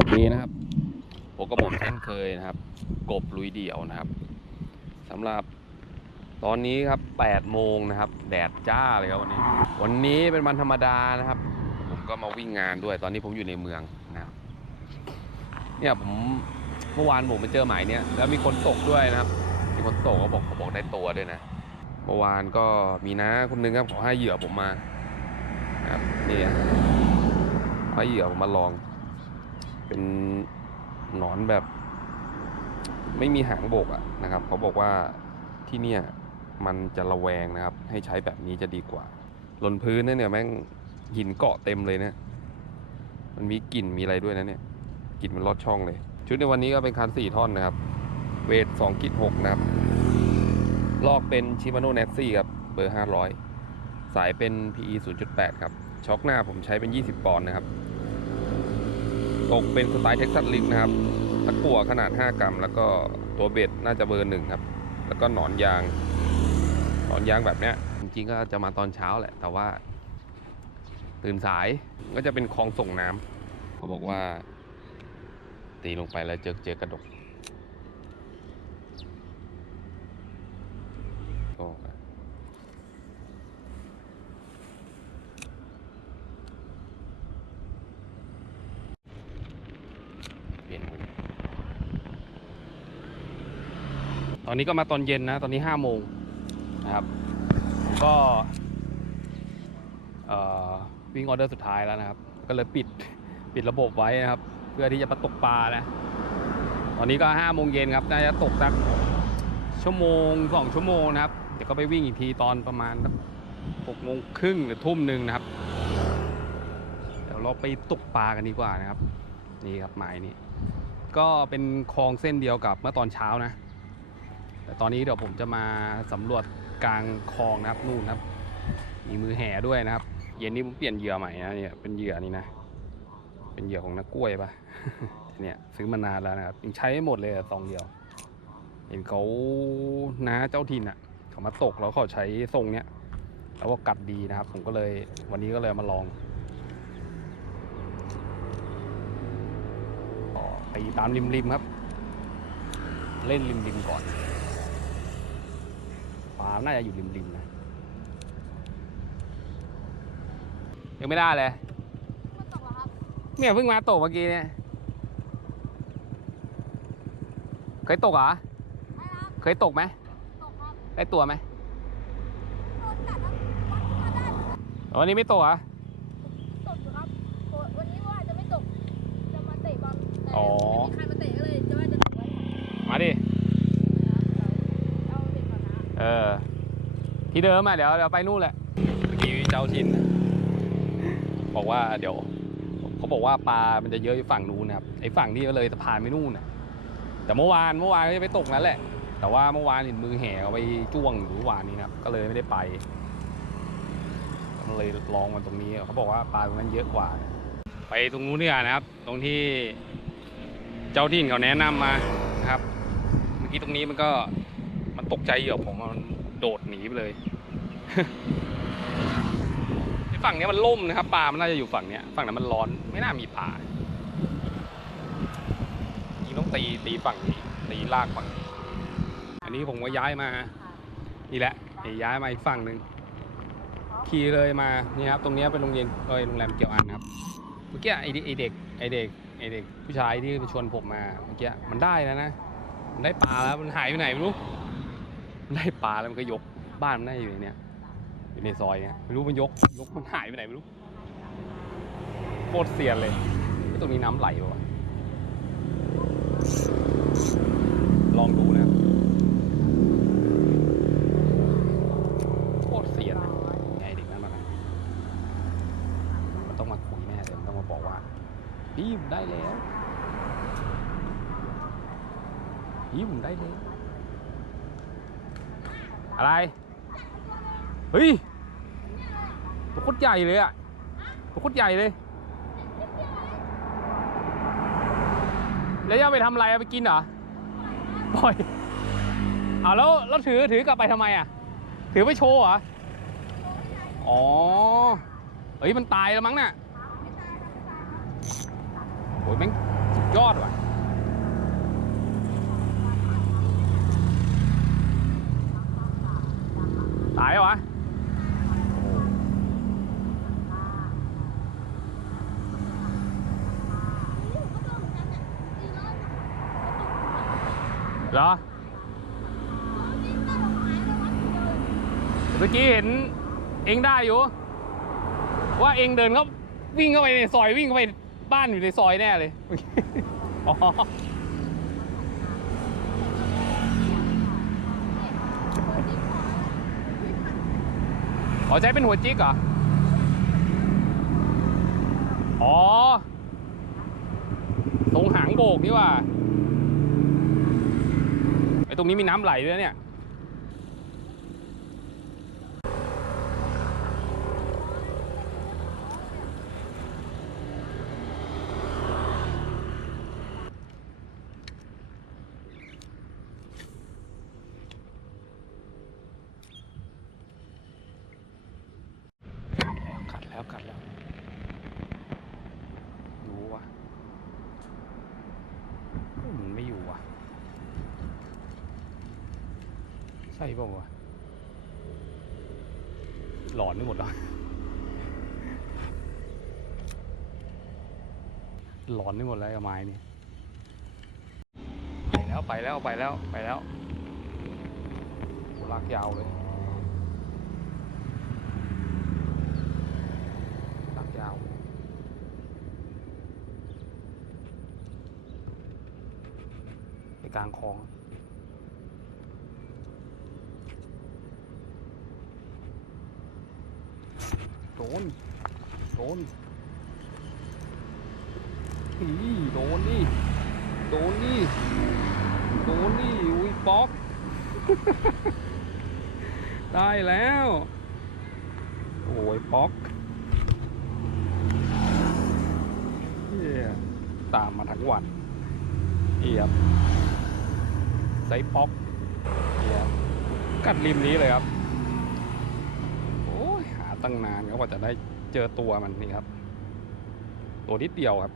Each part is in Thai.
วัสดีนะครับผมกับผมเช่นเคยนะครับ กบลุยเดี่ยวนะครับสำหรับตอนนี้ครับ8โมงนะครับ แดดจ้าเลยครับวันนี้ วันนี้เป็นวันธรรมดานะครับ ผมก็มาวิ่งงานด้วย ตอนนี้ผมอยู่ในเมืองนะครับเนี่ยผมเมื่อวานผมไปเจอหมายเนี่ยแล้วมีคนตกด้วยนะครับ มีคนตกเขาบอกเขาบอกได้ตัวด้วยนะเมื่อวานก็มีน้าคนนึงครับขอให้เหยื่อผมมาครับนี่ให้เหยื่อผมมาลอง เป็นหนอนแบบ ไม่มีหางโบกอะนะครับเขาบอกว่าที่เนี่ยมันจะระแวงนะครับ ให้ใช้แบบนี้จะดีกว่าหล่นพื้นเนี่ยเนี่ยแม่งหินเกาะเต็มเลยเนี่ยมันมีกลิ่นมีอะไรด้วยนะเนี่ยกลิ่นมันลอดช่องเลย ชุดในวันนี้ก็เป็นคันสี่ท่อนนะครับ เวทสองกิจหกนะครับลอกเป็นชิมาโนเน s ซี่ครับเบอร์500สายเป็น PE 0.8 ครับ ช็อคหน้าผมใช้เป็น 20 ปอนด์นะครับ ตกเป็นสไตล์เท็กซัสลิงนะครับตะกั่วขนาด 5 กรัม แล้วก็ตัวเบ็ดน่าจะเบอร์หนึ่งครับ แล้วก็หนอนยาง หนอนยางแบบเนี้ย จริงๆก็จะมาตอนเช้าแหละ แต่ว่า ตื่นสายก็จะเป็นคลองส่งน้ำเขาบอกว่า ตีลงไปแล้วเจอเจอกระดกเปลี่ยนมุมต อนนี้ก็มาตอนเย็นนะ ตอนนี้ห้าโมงนะครับก็วิ่งออเดอร์สุดท้ายแล้วนะครับ ก็เลยปิดปิดระบบไว้นะครับ เพื่อที่จะมาตกปลานะตอนนี้ก็ห้าโมงเย็นครับน่าจะตกสักชั่วโมงสองชั่วโมงนะครับเดี๋ยวก็ไปวิ่งอีกทีตอนประมาณหกโมงครึ่งหรือทุ่มหนึ่งนะครับ เดี๋ยวเราไปตกปลากันดีกว่านะครับ นี่ครับหมายนี้ก็เป็นคลองเส้นเดียวกับเมื่อตอนเช้านะ แต่ตอนนี้เดี๋ยวผมจะมาสำรวจกลางคลองนะครับนู่นครับ มีมือแห่ด้วยนะครับ เย็นนี้ผมเปลี่ยนเหยื่อใหม่นะเนี่ยเป็นเหยื่อนี่นะ เป็นเหยื่อของนักกล้วยปะเนี่ยซื้อมานานแล้วนะครับยังใช้ไม่หมดเลยอะซองเดียว เห็นเขาน้าเจ้าถิ่นอะเขามาตกแล้วเขาใช้ทรงเนี้ยแล้วก็กัดดีนะครับ ผมก็เลยวันนี้ก็เลยมาลองตีตามริมๆครับ เล่นริมๆก่อน ปลาน่าจะอยู่ริมๆนะ ยังไม่ได้เลยมันตกเหรอครับเนี่ยเพิ่งมาตกเมื่อกี้เนี่ย เคยตกเหรอไม่ครับเคยตกไหมตกครับได้ตัวไหมโดนกัดครับวัดมาได้วันนี้ไม่ตกเหรอตกอยู่ครับโอ้ยวันนี้ว่าจะไม่ตก จะมาเตะบอลแต่ อ๋อ ไม่มีใครมาเตะก็เลยจะว่าจะตกไว้ มาดิ เอาเด็กก่อนนะ เออ ที่เดิมอะเดี๋ยวเดี๋ยวไปนู่นแหละเมื่อกี้เจ้าทินบอกว่าเดี๋ยวเขาบอกว่าปลา มันจะเยอะอยู่ฝั่งนู้นนะครับไอ้ฝั่งที่ก็เลยสะพานไปนู่นนะแต่เมื่อวานเมื่อวานก็จะไปตกนั่นแหละ แต่ว่าเมื่อวานเห็นมือแห่เอาไปจ้วงอยู่เมื่อวานนี้นะครับก็เลยไม่ได้ไปก็เลยลองมาตรงนี้เขาบอกว่าปลาตรงนั้นเยอะกว่า ไปตรงนู้นเนี่ยนะครับ ตรงที่เจ้าถิ่นเขาแนะนำมานะครับ เมื่อกี้ตรงนี้มันก็มันตกใจเหยื่อผมมัน โดดหนีไปเลยฝั่งนี้มันล่มนะครับปลา มันน่าจะอยู่ฝั่งนี้ฝั่งนั้นมันร้อนไม่น่ามีปลาจริงต้องตีตีฝั่งนี้ตีลากฝั่งนี้ อันนี้ผมก็ย้ายมา นี่แหละย้ายมาอีกฝั่งหนึ่งขี่เลยมานี่ครับตรงนี้เป็นโรงเรียนเอ้ยโรงแรมเกี่ยวอันครับ เมื่อกี้ไอเด็กไอเด็กไอเด็กผู้ชายที่ชวนผมมาเมื่อกี้มันได้แล้วนะมันได้ปลาแล้วมันหายไปไหนไม่รู้ ได้ปลาแล้วมันก็ยกบ้านมันน่าจะอยู่ในเนี้ยอยู่ในซอยเนี้ยไม่รู้มันยกยกมันหายไปไหนไม่รู้โคตรเสียนเลยตรงนี้น้ำไหลวะลองดูนะโคตรเสียนไงเด็กนั้นมาไงมันต้องมาคุยแน่เลยมันต้องมาบอกว่าพี่ผมได้แล้วพี่ผมได้แล้ว อะไร เฮ้ยตัวโคตรใหญ่เลยอะตัวโคตรใหญ่เลยแล้วจะเอาไปทำอะไรเอาไปกินเหรอ ปล่อยเอาแล้วแล้วถือถือกลับไปทำไมอะ ถือไปโชว์เหรอ อ๋อ เฮ้ยมันตายแล้วมั้งน่ะโอ้ยแม่งยอดว่ะ ตายเหรอวะเหรอเลยวัดเดินเมื่อกี้เห็นเองได้อยู่ ว่าเองเดินเขาวิ่งเข้าไปในซอยวิ่งเข้าไปบ้านอยู่ในซอยแน่เลยอ๋อ หัวดิ้นค อ๋อใช้เป็นหัวจิกเหรอ อ๋อตรงหางโบกนี่ว่าไอ้ตรงนี้มีน้ำไหลด้วยเนี่ย ขัดแล้วขัดแล้วดูวะเฮ้ยมันไม่อยู่วะใช่เปล่าวะหลอนไปหมดแล้วหลอนไปหมดแล้วกับไม้นี่ไปแล้วไปแล้วไปแล้วไปแล้วโหลากยาวเลยลากยาวไปกลางคลอง โดน โดนอีโดนดิโดนดิโดนดิอุ้ยป๊อก ได้แล้ว โอ้ยป๊อกเหี้ยตามมาทั้งวันเอียบไซส์ป๊อกเอียบกัดริมนี้เลยครับ ตั้งนานก็กว่าจะได้เจอตัวมันนี่ครับ ตัวนิดเดียวครับ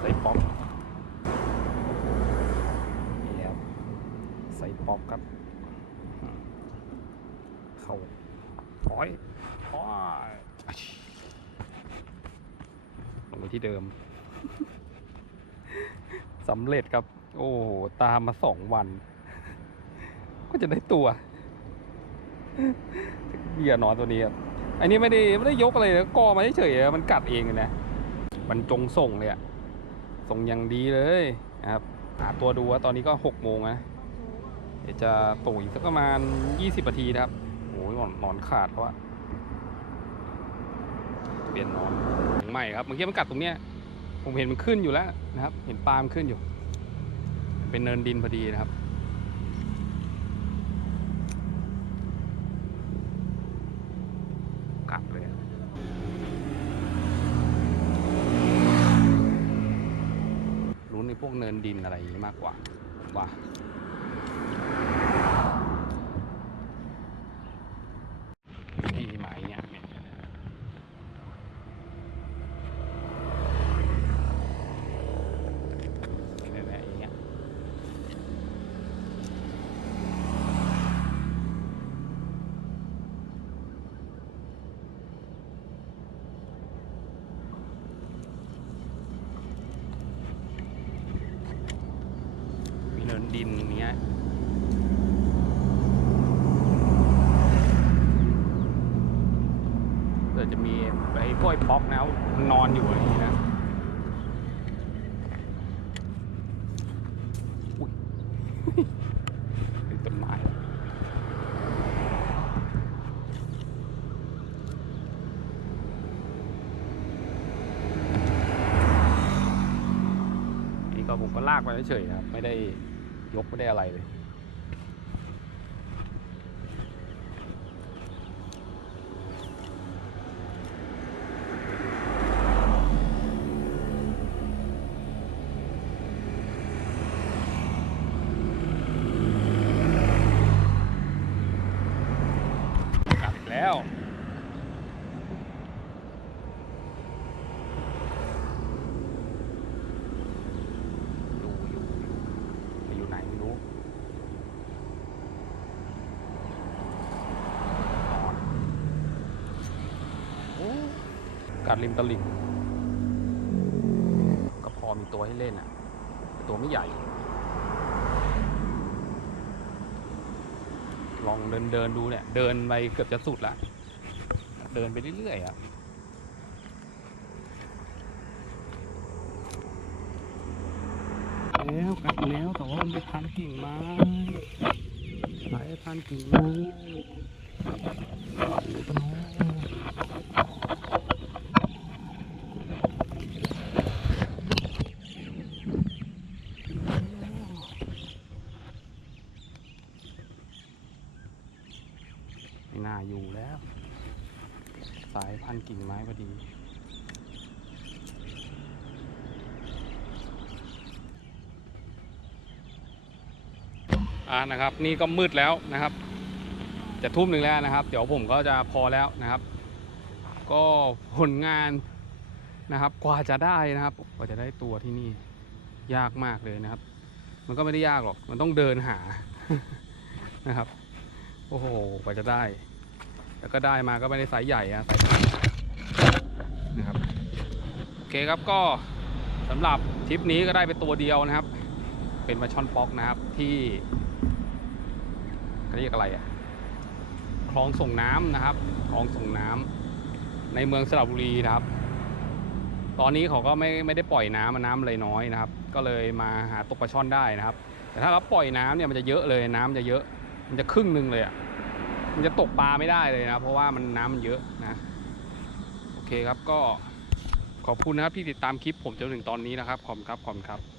ไซส์ป๊อกเอียบไซส์ป๊อกครับเข้าโอ้ยโอ้ยลงไปที่เดิมสำเร็จครับ โอ้โห ตามมาสองวัน ก็จะได้ตัว เบียนอนตัวนี้ครับอันนี้ไม่ได้ไม่ได้ยกอะไรเลยกอมาเฉยๆมันกัดเองเลยนะมันจงส่งเลยอะส่งอย่างดีเลยนะครับหาตัวดูว่าตอนนี้ก็หกโมงนะเดี๋ยวจะตู่อีกสักประมาณยี่สิบนาทีนะครับโอ้ยนอนนอนขาดเพราะว่าเปลี่ยนนอนใหม่ครับเมื่อกี้มันกัดตรงเนี้ยผมเห็นมันขึ้นอยู่แล้วนะครับ เห็นปลามขึ้นอยู่ เป็นเนินดินพอดีนะครับ กัดเลยอะรู้ในพวก เนินดินอะไรนี้มากกว่าว่า ที่หมายเนี่ยเนี่ยเนี่ยเนี่ยอย่างเงี้ยมีเนิน ดินอย่างเงี้ยเดี๋ยวจะมีไอ้พวกไอ้ป๊อกนะมันอนอยู่อย่างนี้นะก็ผมก็ลากไปเฉยครับ ไม่ได้ ยกไม่ได้อะไรเลย กลับอีกแล้ว กัดริมตลิ่งก็พอมีตัวให้เล่นอะ ตัวไม่ใหญ่ ลองเดินเดินดูเนี่ย เดินไปเกือบจะสุดละ เดินไปเรื่อยๆอะแล้วกัดแล้วแต่ว่ามันไปพันกิ่งไม้ไหลพันกิ่งไม้น่าอยู่แล้ว สายพันกิ่งไม้พอดี อ่านะครับ นี่ก็มืดแล้วนะครับ จะทุ่มหนึ่งแล้วนะครับ เดี๋ยวผมก็จะพอแล้วนะครับ ก็ผลงานนะครับ กว่าจะได้นะครับ กว่าจะได้ตัวที่นี่ยากมากเลยนะครับ มันก็ไม่ได้ยากหรอก มันต้องเดินหานะครับ โอ้โห กว่าจะได้ แล้วก็ได้มาก็ไม่ได้ไซส์ใหญ่อะสางนะครับ โอเคครับก็สำหรับทริปนี้ก็ได้เป็นตัวเดียวนะครับ เป็นมาช่อนป๊อกนะครับที่ เรียกอะไรอะคลองส่งน้ำนะครับคลองส่งน้ำในเมืองสระบุรีนะครับ ตอนนี้เขาก็ไม่ไม่ได้ปล่อยน้ำมันน้ำเลยน้อยนะครับ ก็เลยมาหาตกปลาช่อนได้นะครับ แต่ถ้าเราปล่อยน้ำเนี่ยมันจะเยอะเลยน้ำจะเยอะ มันจะครึ่งหนึ่งเลยอะมันจะตกปลาไม่ได้เลยนะเพราะว่ามันน้ำมันเยอะนะโอเคครับก็ขอบคุณนะครับที่ติดตามคลิปผมจนถึงตอนนี้นะครับขอบคุณครับขอบคุณครับ